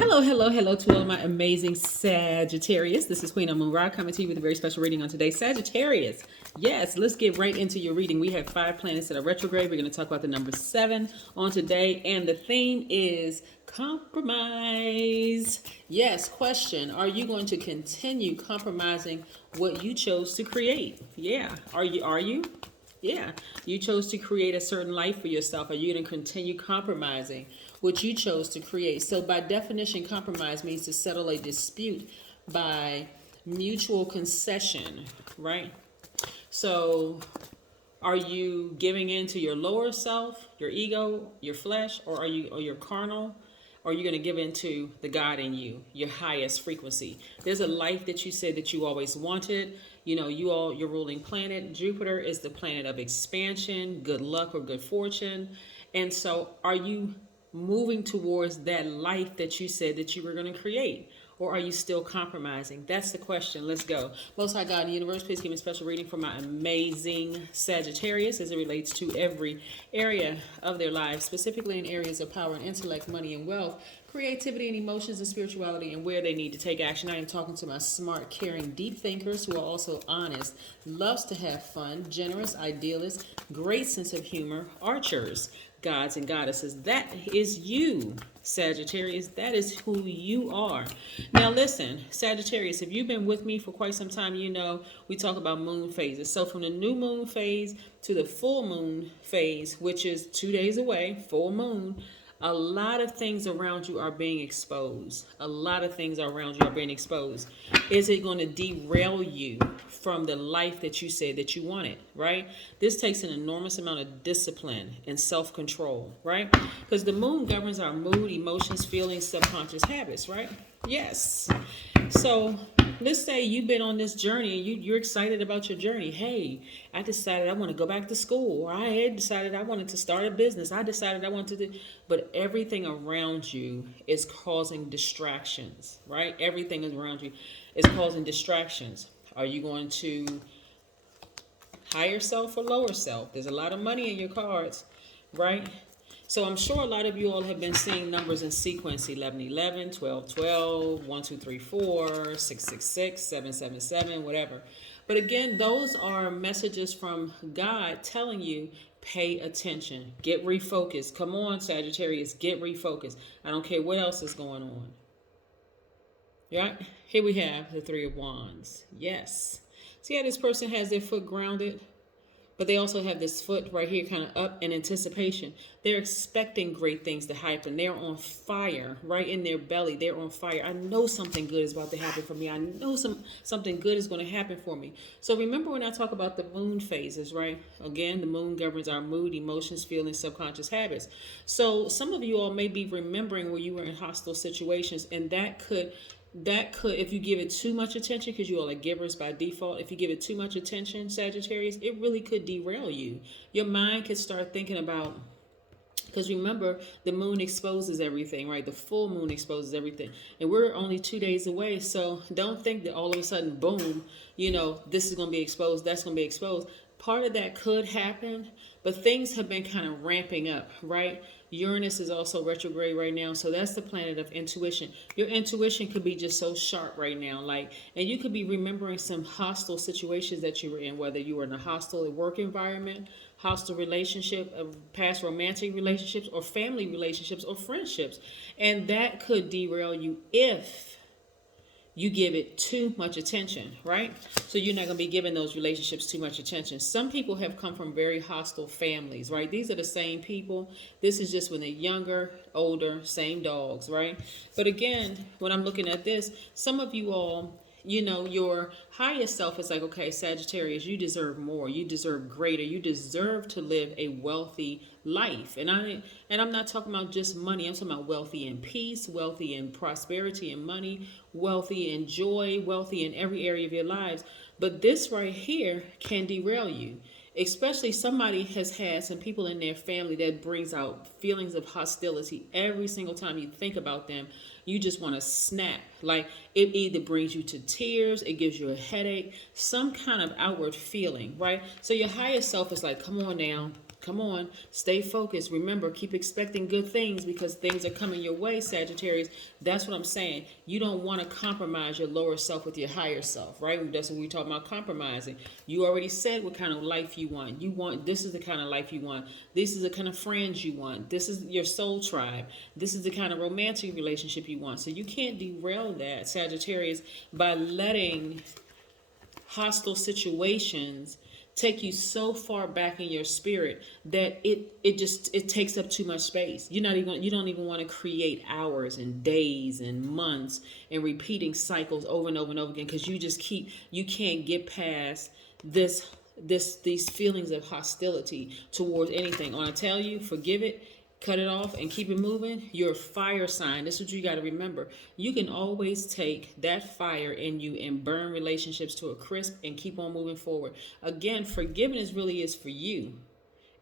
Hello, hello, hello to all of my amazing Sagittarius. This is Queen Amun Ra coming to you with a very special reading on today. Sagittarius, yes, let's get right into your reading. We have 5 planets that are retrograde. We're going to talk about the number 7 on today, and the theme is compromise. Yes, question. Are you going to continue compromising what you chose to create? Yeah. Are you? Yeah, you chose to create a certain life for yourself. Are you going to continue compromising what you chose to create? So, by definition, compromise means to settle a dispute by mutual concession, right? So, are you giving in to your lower self, your ego, your flesh, or your carnal? Or are you going to give in to the God in you, your highest frequency? There's a life that you said that you always wanted. You know, your ruling planet, Jupiter, is the planet of expansion, good luck, or good fortune. And so are you moving towards that life that you said that you were going to create? Or are you still compromising? That's the question. Let's go. Most High God in the universe, please give me a special reading for my amazing Sagittarius as it relates to every area of their lives, specifically in areas of power and intellect, money and wealth, creativity and emotions and spirituality, and where they need to take action. I am talking to my smart, caring, deep thinkers who are also honest, loves to have fun, generous, idealists, great sense of humor, archers, gods and goddesses. That is you, Sagittarius. That is who you are. Now listen, Sagittarius, if you've been with me for quite some time, you know we talk about moon phases. So from the new moon phase to the full moon phase, which is 2 days away, full moon, a lot of things around you are being exposed. A lot of things around you are being exposed. Is it going to derail you from the life that you said that you wanted, right? This takes an enormous amount of discipline and self-control, right? Because the moon governs our mood, emotions, feelings, subconscious habits, right? Yes. So let's say you've been on this journey and you're excited about your journey. Hey, I decided I want to go back to school. Or I had decided I wanted to start a business. I decided I wanted to, but everything around you is causing distractions, right? Everything around you is causing distractions. Are you going to higher self or lower self? There's a lot of money in your cards, right? So I'm sure a lot of you all have been seeing numbers in sequence: 11, 11, 12, 12, 1, 2, 3, 4, 6, 6, 6, 7, 7, 7, whatever. But again, those are messages from God telling you, pay attention, get refocused. Come on, Sagittarius, get refocused. I don't care what else is going on. Right? Here we have the 3 of Wands. Yes. See how this person has their foot grounded? But they also have this foot right here kind of up in anticipation. They're expecting great things to happen. They're on fire right in their belly. They're on fire. I know something good is about to happen for me. I know something good is going to happen for me. So remember when I talk about the moon phases, right? Again, the moon governs our mood, emotions, feelings, subconscious habits. So some of you all may be remembering where you were in hostile situations, and that could, if you give it too much attention, because you all are givers by default, if you give it too much attention, Sagittarius, it really could derail you. Your mind could start thinking about, because remember, the moon exposes everything, right? The full moon exposes everything. And we're only 2 days away. So don't think that all of a sudden, boom, this is going to be exposed, that's going to be exposed. Part of that could happen, but things have been kind of ramping up, right? Uranus is also retrograde right now, so that's the planet of intuition. Your intuition could be just so sharp right now, and you could be remembering some hostile situations that you were in, whether you were in a hostile work environment, hostile relationship, past romantic relationships, or family relationships, or friendships, and that could derail you if you give it too much attention, right? So you're not going to be giving those relationships too much attention. Some people have come from very hostile families, right? These are the same people. This is just when they're younger, older, same dogs, right? But again, when I'm looking at this, some of you all, your highest self is like, okay, Sagittarius, you deserve more. You deserve greater. You deserve to live a wealthy life. And I'm not talking about just money. I'm talking about wealthy in peace, wealthy in prosperity and money, wealthy in joy, wealthy in every area of your lives. But this right here can derail you. Especially somebody has had some people in their family that brings out feelings of hostility every single time you think about them. You just want to snap. Like, it either brings you to tears, it gives you a headache, some kind of outward feeling, right? So your higher self is like, come on now, Come on, stay focused. Remember, keep expecting good things because things are coming your way, Sagittarius. That's what I'm saying. You don't want to compromise your lower self with your higher self, right? That's what we talk about, compromising. You already said what kind of life you want. This is the kind of life you want. This is the kind of friends you want. This is your soul tribe. This is the kind of romantic relationship you want. So you can't derail that, Sagittarius, by letting hostile situations take you so far back in your spirit that it takes up too much space. You don't even want to create hours and days and months and repeating cycles over and over and over again because you can't get past these feelings of hostility towards anything. When I tell you, forgive it, cut it off, and keep it moving. You're a fire sign. This is what you got to remember. You can always take that fire in you and burn relationships to a crisp and keep on moving forward. Again, forgiveness really is for you.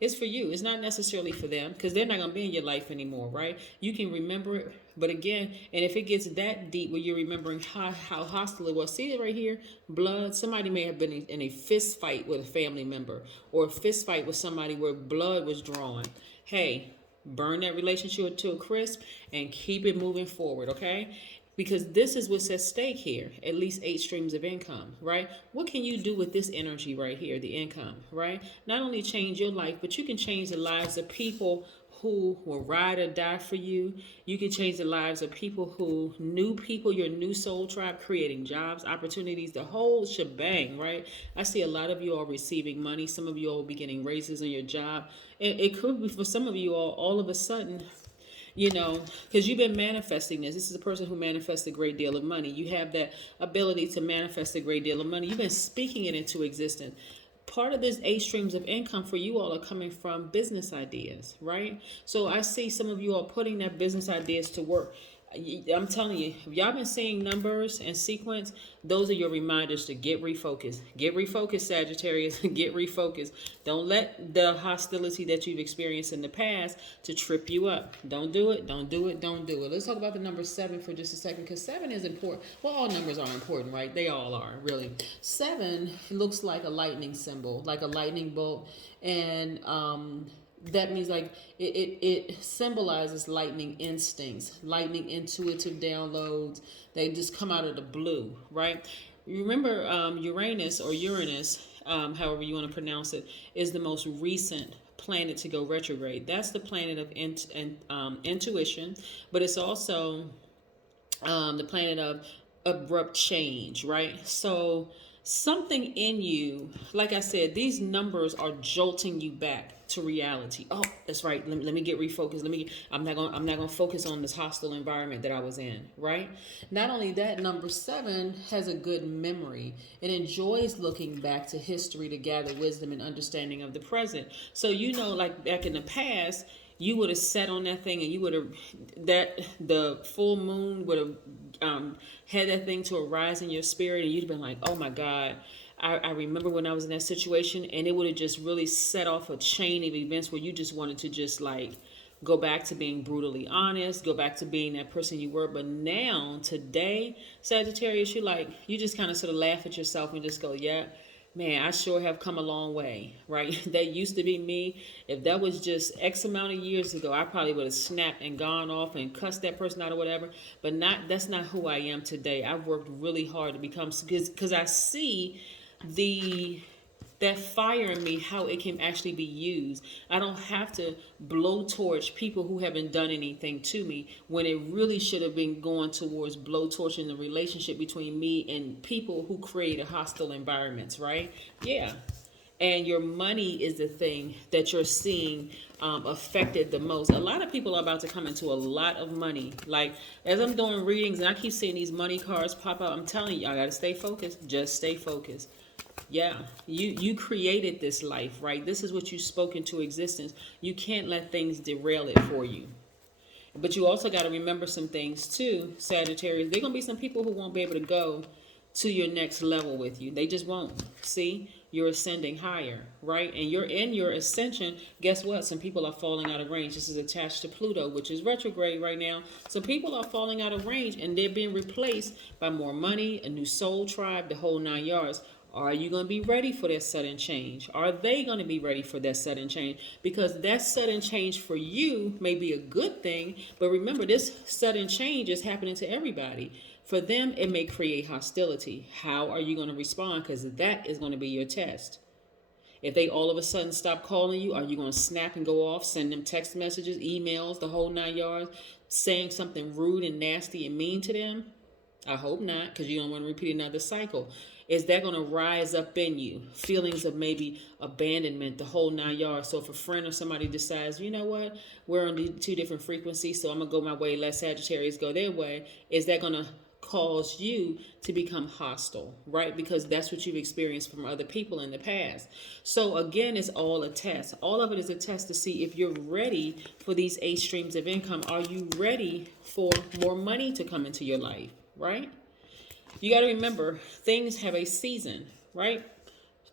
It's for you. It's not necessarily for them because they're not going to be in your life anymore, right? You can remember it. But again, and if it gets that deep where you're remembering how hostile it was, see it right here, blood. Somebody may have been in a fist fight with a family member or a fist fight with somebody where blood was drawn. Hey, burn that relationship to a crisp and keep it moving forward, okay? Because this is what's at stake here, at least 8 streams of income, right? What can you do with this energy right here, the income, right? Not only change your life, but you can change the lives of people who will ride or die for you. You can change the lives of people your new soul tribe, creating jobs, opportunities, the whole shebang, right? I see a lot of you all receiving money. Some of you all will be getting raises on your job. It could be for some of you all of a sudden, because you've been manifesting this. This is a person who manifests a great deal of money. You have that ability to manifest a great deal of money. You've been speaking it into existence. Part of this 8 streams of income for you all are coming from business ideas, right? So I see some of you all putting that business ideas to work. I'm telling you, if y'all been seeing numbers and sequence, those are your reminders to get refocused. Get refocused, Sagittarius. Get refocused. Don't let the hostility that you've experienced in the past to trip you up. Don't do it. Don't do it. Don't do it. Let's talk about the number 7 for just a second, because 7 is important. Well, all numbers are important, right? They all are, really. 7 looks like a lightning symbol, like a lightning bolt, and that means like it symbolizes lightning instincts, lightning intuitive downloads. They just come out of the blue, right? Remember, Uranus, however you want to pronounce it, is the most recent planet to go retrograde. That's the planet of intuition, but it's also the planet of abrupt change, right? So something in you, like I said, these numbers are jolting you back to reality. Oh, that's right. Let me get refocused. I'm not gonna focus on this hostile environment that I was in, right? Not only that, number 7 has a good memory. It enjoys looking back to history to gather wisdom and understanding of the present. So like back in the past, you would have sat on that thing and you would have the full moon would have had that thing to arise in your spirit, and you'd have been like, oh my God, I remember when I was in that situation, and it would have just really set off a chain of events where you just wanted to just like go back to being brutally honest, go back to being that person you were. But now, today, Sagittarius, you just kind of sort of laugh at yourself and just go, yeah, man, I sure have come a long way, right? That used to be me. If that was just X amount of years ago, I probably would have snapped and gone off and cussed that person out or whatever. But that's not who I am today. I've worked really hard to become, because I see that fire in me, how it can actually be used. I don't have to blowtorch people who haven't done anything to me, when it really should have been going towards blowtorching the relationship between me and people who create hostile environments, right? Yeah. And your money is the thing that you're seeing affected the most. A lot of people are about to come into a lot of money. Like, as I'm doing readings and I keep seeing these money cards pop up, I'm telling you, I got to stay focused. Just stay focused. Yeah, you created this life, right? This is what you spoke into existence. You can't let things derail it for you. But you also got to remember some things too, Sagittarius. There are going to be some people who won't be able to go to your next level with you. They just won't. See, you're ascending higher, right? And you're in your ascension. Guess what? Some people are falling out of range. This is attached to Pluto, which is retrograde right now. So people are falling out of range, and they're being replaced by more money, a new soul tribe, the whole 9 yards. Are you going to be ready for that sudden change? Are they going to be ready for that sudden change? Because that sudden change for you may be a good thing, but remember, this sudden change is happening to everybody. For them, it may create hostility. How are you going to respond? Because that is going to be your test. If they all of a sudden stop calling you, are you going to snap and go off, send them text messages, emails, the whole 9 yards, saying something rude and nasty and mean to them? I hope not, because you don't want to repeat another cycle. Is that going to rise up in you? Feelings of maybe abandonment, the whole 9 yards. So if a friend or somebody decides, you know what, we're on two different frequencies, so I'm going to go my way, let Sagittarius go their way, is that going to cause you to become hostile, right? Because that's what you've experienced from other people in the past. So again, it's all a test. All of it is a test to see if you're ready for these 8 streams of income. Are you ready for more money to come into your life, right? You got to remember, things have a season, right?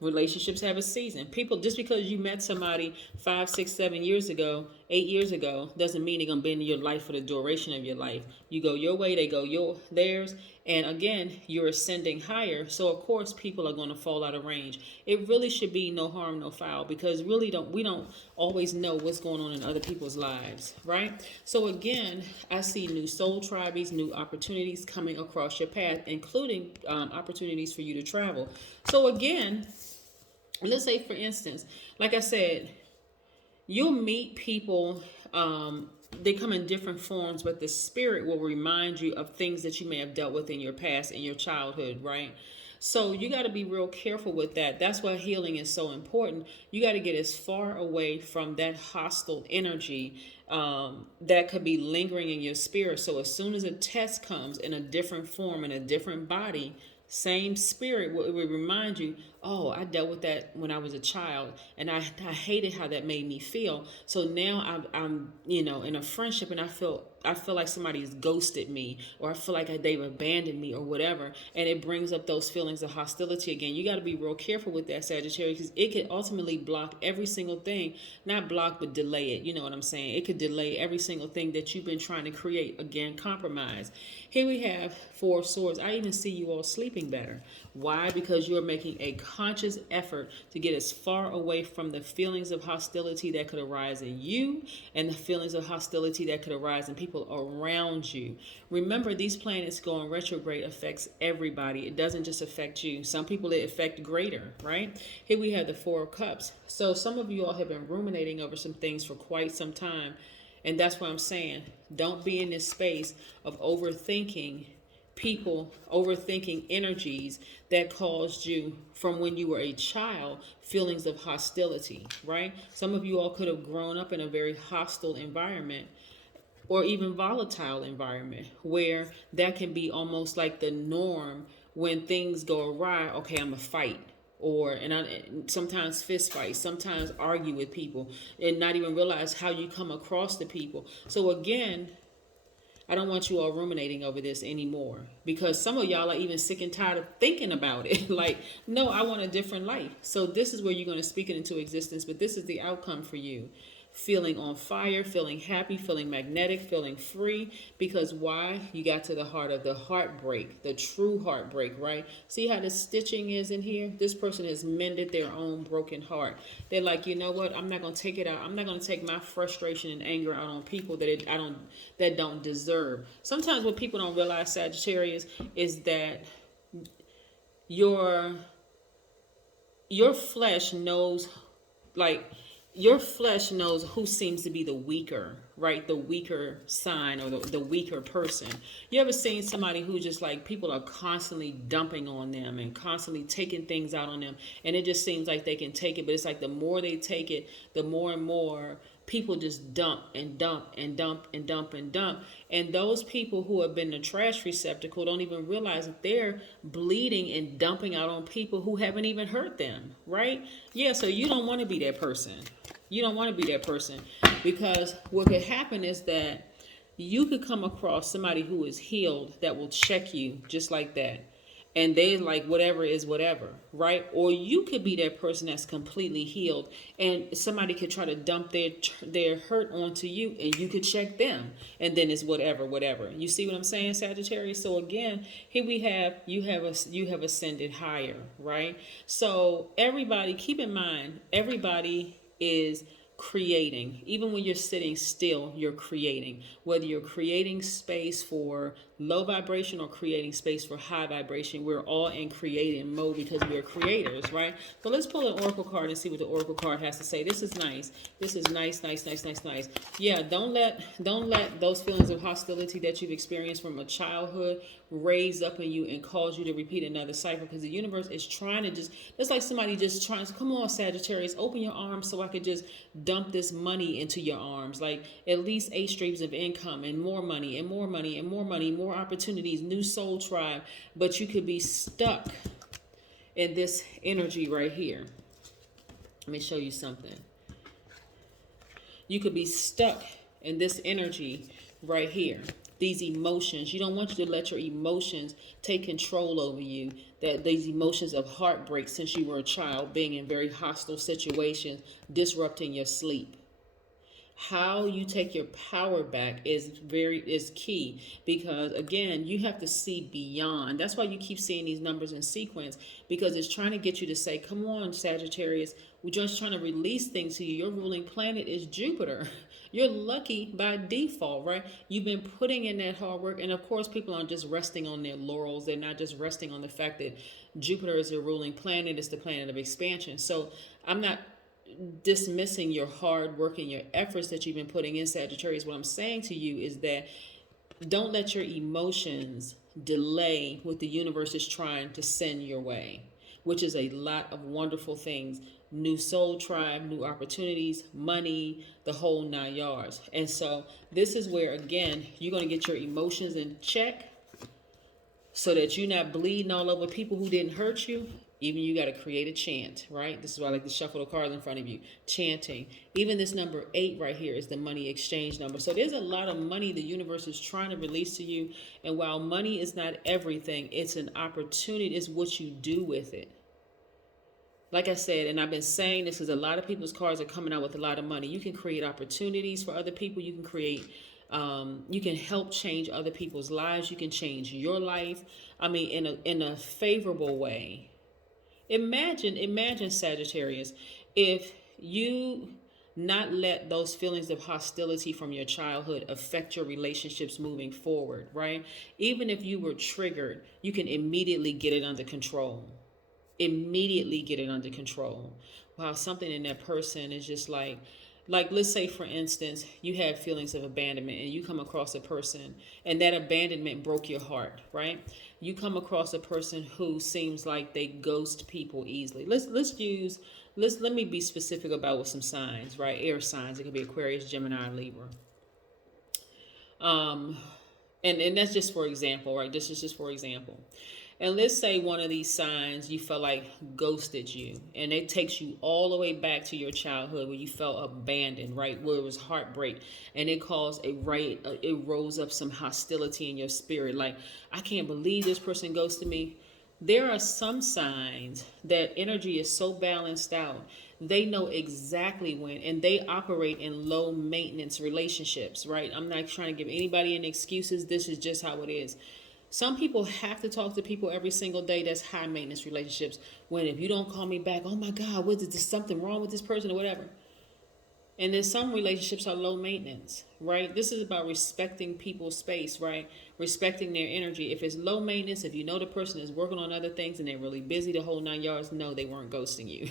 Relationships have a season. People, just because you met somebody 5, 6, 7 years ago, 8 years ago, doesn't mean they're going to be in your life for the duration of your life. You go your way, they go theirs. And again, you're ascending higher. So of course, people are going to fall out of range. It really should be no harm, no foul, because we don't always know what's going on in other people's lives, right? So again, I see new soul tribes, new opportunities coming across your path, including opportunities for you to travel. So again, let's say, for instance, like I said, you'll meet people, they come in different forms, but the spirit will remind you of things that you may have dealt with in your past, in your childhood, right? So you got to be real careful with that. That's why healing is so important. You got to get as far away from that hostile energy that could be lingering in your spirit. So as soon as a test comes in a different form, in a different body, same spirit will remind you, oh, I dealt with that when I was a child, and I hated how that made me feel. So now I'm in a friendship, and I feel like somebody's ghosted me, or I feel like they've abandoned me, or whatever, and it brings up those feelings of hostility again. You got to be real careful with that, Sagittarius, because it can ultimately block every single thing. Not block, but delay it. You know what I'm saying? It could delay every single thing that you've been trying to create. Again, compromise. Here we have 4 of Swords. I even see you all sleeping better. Why? Because you're making a conscious effort to get as far away from the feelings of hostility that could arise in you, and the feelings of hostility that could arise in people around you. Remember, these planets going retrograde affects everybody. It doesn't just affect you. Some people it affect greater, right? Here we have the 4 of Cups. So some of you all have been ruminating over some things for quite some time. And that's what I'm saying. Don't be in this space of overthinking people, overthinking energies that caused you, from when you were a child, feelings of hostility, right? Some of you all could have grown up in a very hostile environment, or even volatile environment, where that can be almost like the norm. When things go awry, okay, I'm a fight. And sometimes fist fight, sometimes argue with people, and not even realize how you come across the people. So again, I don't want you all ruminating over this anymore, because some of y'all are even sick and tired of thinking about it. Like, no, I want a different life. So this is where you're going to speak it into existence, but this is the outcome for you. Feeling on fire, feeling happy, feeling magnetic, feeling free. Because why? You got to the heart of the heartbreak, the true heartbreak, right? See how the stitching is in here? This person has mended their own broken heart. They're like, you know what? I'm not going to take it out. I'm not going to take my frustration and anger out on people that don't deserve. Sometimes what people don't realize, Sagittarius, is that your flesh knows, your flesh knows who seems to be the weaker, right? The weaker sign, or the weaker person. You ever seen somebody who just, like, people are constantly dumping on them and constantly taking things out on them, and it just seems like they can take it, but it's like the more they take it, the more and more people just dump and dump and dump and dump and dump. And those people who have been the trash receptacle don't even realize that they're bleeding and dumping out on people who haven't even hurt them, right? Yeah, so you don't want to be that person. You don't want to be that person, because what could happen is that you could come across somebody who is healed that will check you just like that. and they like whatever is whatever, right? Or you could be that person that's completely healed, and somebody could try to dump their hurt onto you, and you could check them, and then it's whatever. You see what I'm saying, Sagittarius? So again, here we have you have ascended higher, right? So everybody, keep in mind, everybody is creating. Even when you're sitting still, you're creating. Whether you're creating space for low vibration or creating space for high vibration, we're all in creating mode because we're creators, right? So let's pull an oracle card and see what the oracle card has to say. This is nice. This is nice. Yeah, don't let those feelings of hostility that you've experienced from a childhood raise up in you and cause you to repeat another cycle, because the universe is trying to it's like somebody just trying to, come on, Sagittarius, open your arms so I could just dump this money into your arms, like at least 8 streams of income and more money and more money and more money, more opportunities, new soul tribe. But you could be stuck in this energy right here. Let me show you something. You could be stuck in this energy right here. These emotions, you don't want you to let your emotions take control over you. That these emotions of heartbreak since you were a child, being in very hostile situations, disrupting your sleep. How you take your power back is key, because again, you have to see beyond. That's why you keep seeing these numbers in sequence, because it's trying to get you to say, come on, Sagittarius, we're just trying to release things to you. Your ruling planet is Jupiter. You're lucky by default, right? You've been putting in that hard work. And of course, people aren't just resting on their laurels. They're not just resting on the fact that Jupiter is your ruling planet. It's the planet of expansion. So I'm not dismissing your hard work and your efforts that you've been putting in, Sagittarius. What I'm saying to you is that don't let your emotions delay what the universe is trying to send your way, which is a lot of wonderful things. New soul tribe, new opportunities, money, the whole 9 yards. And so this is where, again, you're going to get your emotions in check so that you're not bleeding all over people who didn't hurt you. Even you got to create a chant, right? This is why I like to shuffle the cards in front of you. Chanting. Even this number 8 right here is the money exchange number. So there's a lot of money the universe is trying to release to you. And while money is not everything, it's an opportunity. It's what you do with it. Like I said, and I've been saying this because a lot of people's cards are coming out with a lot of money. You can create opportunities for other people. You can create, you can help change other people's lives. You can change your life. I mean, in a favorable way. Imagine Sagittarius, if you not let those feelings of hostility from your childhood affect your relationships moving forward, right? Even if you were triggered, you can immediately get it under control. Wow, something in that person is just like let's say, for instance, you have feelings of abandonment and you come across a person and that abandonment broke your heart, right? You come across a person who seems like they ghost people easily. Let me be specific about what some signs, right? Air signs. It could be Aquarius, Gemini, Libra. And that's just for example, right? This is just for example. And let's say one of these signs you felt like ghosted you, and it takes you all the way back to your childhood where you felt abandoned, right? Where it was heartbreak, and it caused it rose up some hostility in your spirit. Like, I can't believe this person ghosted me. There are some signs that energy is so balanced out. They know exactly when, and they operate in low maintenance relationships, right? I'm not trying to give anybody any excuses. This is just how it is. Some people have to talk to people every single day. That's high maintenance relationships. When if you don't call me back, oh my God, is there something wrong with this person or whatever? And then some relationships are low maintenance, right? This is about respecting people's space, right? Respecting their energy. If it's low maintenance, if you know the person is working on other things and they're really busy the whole 9 yards, no, they weren't ghosting you.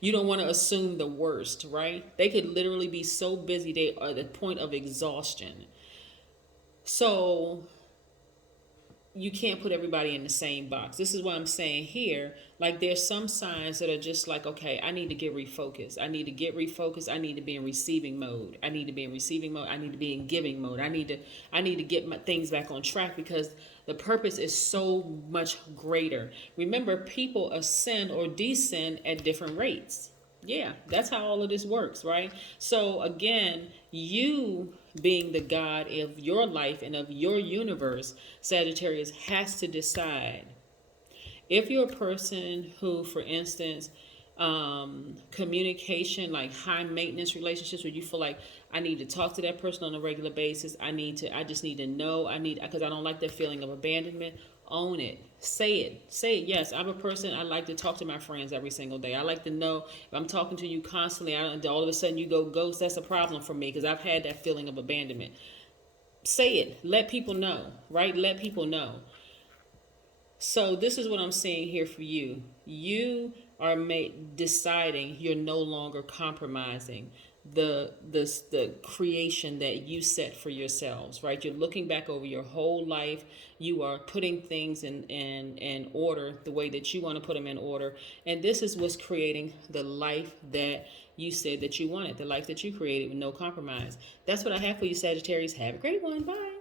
You don't want to assume the worst, right? They could literally be so busy they are at the point of exhaustion. So you can't put everybody in the same box. This is what I'm saying here. Like, there's some signs that are just like, okay, I need to get refocused. I need to be in receiving mode. I need to be in giving mode. I need to get my things back on track, because the purpose is so much greater. Remember, people ascend or descend at different rates. Yeah, that's how all of this works, right? So again, you being the God of your life and of your universe, Sagittarius, has to decide If you're a person who, for instance, communication, like high maintenance relationships where you feel like I need to talk to that person on a regular basis, I just need to know, because I don't like that feeling of abandonment. Own it. Say it. Yes, I'm a person, I like to talk to my friends every single day. I like to know if I'm talking to you constantly, all of a sudden you go ghost, that's a problem for me because I've had that feeling of abandonment. Say it. Let people know, right? Let people know. So this is what I'm saying here for you. You are deciding you're no longer compromising the creation that you set for yourselves, right? You're looking back over your whole life. You are putting things in order the way that you want to put them in order. And this is what's creating the life that you said that you wanted, the life that you created with no compromise. That's what I have for you, Sagittarius. Have a great one. Bye.